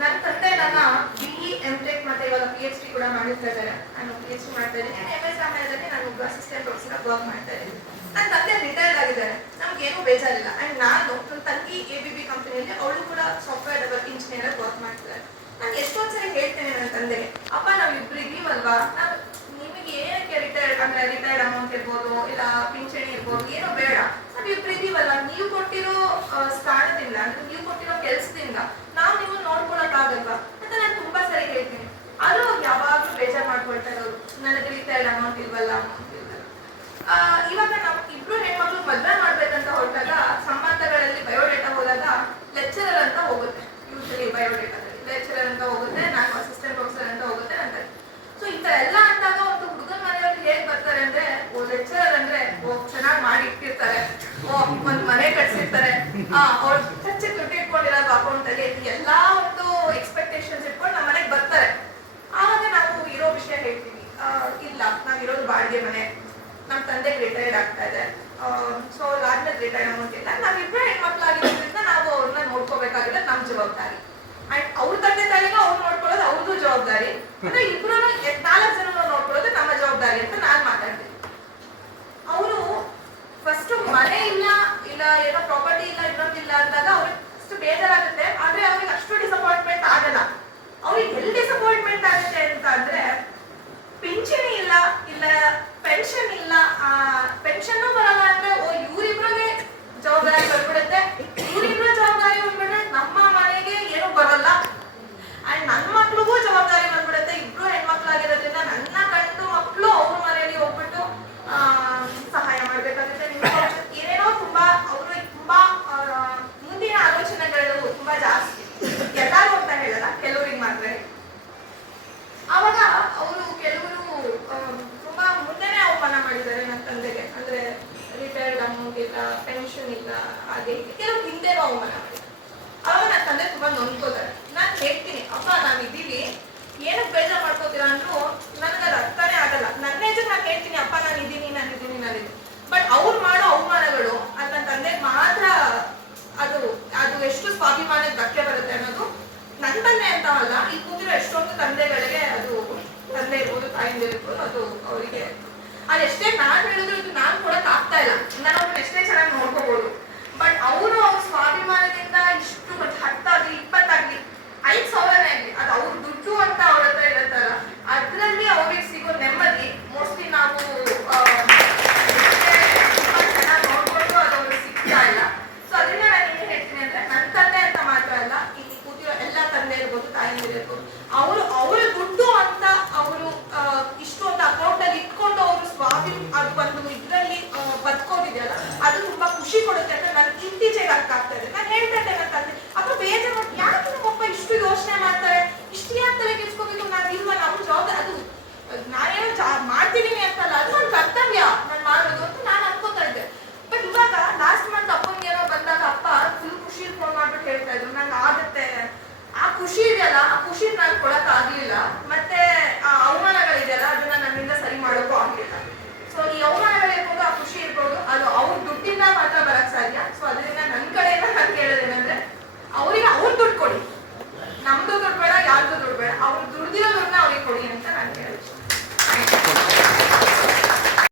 ನನ್ನ ತಂದೆ ನನ್ನ BE M.Tech ಮತ್ತೆ ಇವಾಗ PhD ಕೂಡ ಮಾಡಿರ್ತಾ ಇದ್ದಾರೆ. ನಾನು PhD ಮಾಡ್ತಾ ಇದ್ದೀನಿ. MS ಸಮಯದಲ್ಲಿ ನಾನು ಅಸಿಸ್ಟೆಂಟ್ ಪ್ರೊಫೆಸರ್ ವರ್ಕ್ ಮಾಡ್ತಾ ಇದ್ದೀನಿ. ನನ್ನ ತಂದೆ ರಿಟೈರ್ಡ್ ಆಗಿದ್ದಾರೆ. ನಮ್ಗೇನು ಬೇಜಾರಿಲ್ಲ. ಅಂಡ್ ನಾನು ನನ್ನ ತಂಗಿ ABB ಕಂಪನಿಯಲ್ಲಿ ಅವಳು ಕೂಡ ಸಾಫ್ಟ್ವೇರ್ ಇಂಜಿನಿಯರ್ ವರ್ಕ್ ಮಾಡ್ತಿದ್ದಾರೆ. ನಾನು ಎಷ್ಟೊಂದು ಸರಿ ಹೇಳ್ತೇನೆ ನನ್ನ ತಂದೆಗೆ, ಅಪ್ಪ ನಾವಿಬ್ರು ಇದೀವಲ್ವಾ, ನಾವು ನಿಮಗೆ ಏನಕ್ಕೆ ರಿಟೈರ್ಡ್ ಅಮೌಂಟ್ ಇರ್ಬೋದು ಇಲ್ಲ ಪಿಂಚಣಿ ಇರ್ಬೋದು, ಏನೋ ಬೇಡ, ನಾವಿಬ್ರು ಇದೀವಲ್ಲ, ನೀವು ಕೊಟ್ಟಿರೋ ಸ್ಥಾನದಿಂದ ಅಂದ್ರೆ ನೀವು ಕೊಟ್ಟಿರೋ ಕೆಲಸದಿಂದ ನಾವು ನಿಮ್ಮನ್ನು ನೋಡ್ಕೊಳಕ್ಕಾಗಲ್ವಾ ಅಂತ ನಾನು ತುಂಬಾ ಸರಿ ಹೇಳ್ತೀನಿ. ಆದ್ರೂ ಯಾವಾಗ್ಲೂ ಬೇಜಾರು ಮಾಡ್ಕೊಳ್ತಾ ಇರೋರು, ನನಗೆ ರಿಟೈರ್ಡ್ ಅಮೌಂಟ್ ಇಲ್ವಲ್ಲ. ಇವಾಗ ನಾವು ಇಬ್ರು ಹೆಣ್ಮಕ್ಳು ಮದ್ವೆ ಮಾಡ್ಬೇಕಂತ ಹೊರಟಾಗ ಸಂಬಂಧಗಳಲ್ಲಿ ಬಯೋಡೇಟಾ ಹೋದಾಗ ಲೆಕ್ಚರರ್ ಅಂತ ಹೋಗುತ್ತೆ. ಯೂಶಲಿ ಬಯೋಡೇಟಾದಲ್ಲಿ ಲೆಕ್ಚರರ್ ಅಂತ ಹೋಗುತ್ತೆ, ನಾನು ಅಸಿಸ್ಟೆಂಟ್ ಪ್ರೊಫೆಸರ್ ಅಂತ ಹೋಗುತ್ತೆ ಅಂತ. ಸೊ ಈ ತರ ಎಲ್ಲ ಅಂದಾಗ ಒಂದು ಹುಡುಗನ ಮನೆಯವ್ರಿಗೆ ಹೇಗ್ ಬರ್ತಾರೆ ಅಂದ್ರೆ, ಓ ಲೆಕ್ಚರರ್ ಅಂದ್ರೆ ಓ ಚೆನ್ನಾಗಿ ಮಾಡಿ ಇಟ್ಟಿರ್ತಾರೆ, ಓ ಒಂದ್ ಮನೆ ಕಟ್ಸಿರ್ತಾರೆ, ಅವ್ರ ಖರ್ಚು ದುಡ್ಡು ಇಟ್ಕೊಂಡಿರೋದು ಅಕೌಂಟ್ ಅಲ್ಲಿ, ಎಲ್ಲಾ ಒಂದು ಎಕ್ಸ್ಪೆಕ್ಟೇಷನ್ಸ್ ಇಟ್ಕೊಂಡು ನಮ್ಮ ಮನೆಗೆ ಬರ್ತಾರೆ. ಆವಾಗ ನಾವು ಇರೋ ವಿಷಯ ಹೇಳ್ತೀವಿ, ಇಲ್ಲ ನಾವಿರೋದು ಬಾಡಿಗೆ ಮನೆ, ನಮ್ಮ ತಂದೆಗೆ ರಿಟೈರ್ಡ್ ಆಗ್ತಾ ಇದೆ, ಸೊ ಆದ್ಮೇಲೆ ರಿಟೈರ್ಡ್ ಅಮೌಂಟ್ ಇಲ್ಲ, ನಾವಿಬ್ರು ಹೆಣ್ಮಕ್ಳಾಗಿರೋದ್ರಿಂದ ನಾವು ಅವ್ರನ್ನ ನೋಡ್ಕೋಬೇಕಾಗಿದೆ, ನಮ್ ಜವಾಬ್ದಾರಿ. ಅಂಡ್ ಅವ್ರ ತಂದೆ ತಾಯಿಗೂ ಅವ್ರು ನೋಡ್ಕೊಳ್ಳೋದು ಅವ್ರದ್ದು ಜವಾಬ್ದಾರಿ, ಅಂದ್ರೆ ಇಬ್ರು 4 ಜನ ನೋಡ್ಕೊಳ್ಳೋದು ನಮ್ಮ ಜವಾಬ್ದಾರಿ ಅಂತ ನಾನ್ ಮಾತಾಡ್ತೀನಿ. ಅವರು ಫಸ್ಟ್ ಮನೆ ಇಲ್ಲ ಏನೋ ಪ್ರಾಪರ್ಟಿ ಇಲ್ಲ ಇನ್ನೊಂದಿಲ್ಲ ಅಂದಾಗ ಅವ್ರಿಗೆ ಅಷ್ಟು ಬೇಜಾರಾಗುತ್ತೆ. ಆದ್ರೆ ಅವ್ರಿಗೆ ಅಷ್ಟು ಡಿಸಪಾಯಿಂಟ್ಮೆಂಟ್ ಆಗಲ್ಲ. ಅವ್ರಿಗೆ ಎಲ್ಲಿ ಡಿಸಪಾಯಿಂಟ್ಮೆಂಟ್ ಆಗುತ್ತೆ ಅಂತ ಅಂದ್ರೆ, ಪಿಂಚಣಿ ಇಲ್ಲ ಪೆನ್ಷನ್ ಇಲ್ಲ, ಪೆನ್ಷನ್ ಬರಲ್ಲ ಅಂದ್ರೆ ಓ ಇವ್ರಿಬ್ರಿಗೆ ಜವಾಬ್ದಾರಿ ಬಂದ್ಬಿಡುತ್ತೆ, ಇವ್ರಿಬ್ರು ಜವಾಬ್ದಾರಿ ಬಂದ್ಬಿಟ್ರೆ ನಮ್ಮ ಮನೆಗೆ ಏನು ಬರಲ್ಲ. ಅಂಡ್ ನನ್ನ ಮಕ್ಳಿಗೂ ಜವಾಬ್ದಾರಿ ಬಂದ್ಬಿಡುತ್ತೆ. ಇಬ್ರು ಹೆಣ್ಮಕ್ಳಾಗಿರೋದ್ರಿಂದ ನನ್ನ ಗಂಡು ಮಕ್ಕಳು ಅವ್ರ ಮನೆಯಲ್ಲಿ ಹೋಗ್ಬಿಟ್ಟು ಸಹಾಯ ಮಾಡ್ಬೇಕಾಗುತ್ತೆ. ಏನೇನೋ ತುಂಬಾ ಅವರು ತುಂಬಾ ಮುಂದಿನ ಆಲೋಚನೆಗಳು ತುಂಬಾ ಜಾಸ್ತಿ. ಎಲ್ಲಾರು ಅಂತ ಹೇಳಲ್ಲ, ಕೆಲವರಿಗೆ ಮಾತ್ರ. ಆವಾಗ ಅವರು ಕೆಲವರು ತುಂಬಾ ಮುಂದೆನೆ ಅವಮಾನ ಮಾಡಿದ್ದಾರೆ ನನ್ನ ತಂದೆಗೆ. ಅಂದ್ರೆ ರಿಟೈರ್ಡ್ ಅಮೌಂಟ್ ಇಲ್ಲ, ಪೆನ್ಷನ್ ಇಲ್ಲ, ಹಾಗೆ ಕೆಲವು ಹಿಂದೆನೂ ಅವಮಾನ ಮಾಡಿದ್ದಾರೆ. ಅವಾಗ ನನ್ನ ತಂದೆ ತುಂಬಾ ನೊಂದ್ಕೋತಾರೆ. ನಾನು ಹೇಳ್ತೀನಿ, ಅಪ್ಪ ನಾವಿದ್ದೀವಿ, ಏನಕ್ಕೆ ಬೇಜಾರು ಮಾಡ್ಕೋತೀರಾ ಅಂದ್ರೂ ನನಗದು ಅರ್ಥನೇ ಆಗಲ್ಲ. ನನ್ನ ಎದುರು ನಾನು ಹೇಳ್ತೀನಿ, ಅಪ್ಪ ನಾನಿದ್ದೀನಿ. ಬಟ್ ಅವ್ರು ಮಾಡೋ ಅವಮಾನಗಳು ಅದು ನನ್ನ ತಂದೆಗೆ ಮಾತ್ರ ಅದು ಎಷ್ಟು ಸ್ವಾಭಿಮಾನಕ್ಕೆ ಧಕ್ಕೆ ಬರುತ್ತೆ ಅನ್ನೋದು ನನ್ನ ತಂದೆ ಅಂತ ಅಲ್ಲ, ಈ ಕೂತಿರೋ ಎಷ್ಟೊಂದು ತಂದೆಗಳಿಗೆ ಅದು, ತಂದೆ ಇರ್ಬೋದು ತಾಯಿಂದ ಇರ್ಬೋದು, ಅದು ಅವರಿಗೆ ಅದೆಷ್ಟೇ ನಾನು ಹೇಳಿದ್ರು ಇದು ನಾನು ಕೊಡಕ್ ಆಗ್ತಾ ಇಲ್ಲ. ನಾನು ಅವ್ರನ್ನ ಎಷ್ಟೇ ಚೆನ್ನಾಗಿ ನೋಡ್ಕೋಬಹುದು. ಬಟ್ ಅವರು ಅವ್ರ ಸ್ವಾಭಿಮಾನದಿಂದ ಇಷ್ಟು 10 ಆಗ್ಲಿ 20 ಆಗ್ಲಿ 5,000 ಆಗ್ಲಿ ಅದು ಅವ್ರ ದುಡ್ಡು ಅಂತ ಅವ್ರ ಹತ್ರ ಇರುತ್ತಲ್ಲ, ಅದ್ರಲ್ಲಿ ಅವ್ರಿಗೆ ಸಿಗೋ ನೆಮ್ಮದಿ ಮೋಸ್ಟ್ಲಿ ನಾವು ಚೆನ್ನಾಗಿ ನೋಡ್ಕೊಂಡು ಅದು ಅವ್ರಿಗೆ ಸಿಗ್ತಾ ಇಲ್ಲ. ಸೊ ಅದನ್ನ ನಾನು ಏನ್ ಹೇಳ್ತೀನಿ ಅಂದ್ರೆ, ನನ್ನ ತಂದೆ ಅಂತ ಮಾತ್ರ ಅಲ್ಲ, ಇಲ್ಲಿ ಕೂತಿರೋ ಎಲ್ಲ ತಂದೆ ಇರ್ಬೋದು ತಾಯಿಂದ ಇರ್ಬೋದು, ಅವ್ರ ದುಡ್ಡು ಅಂತ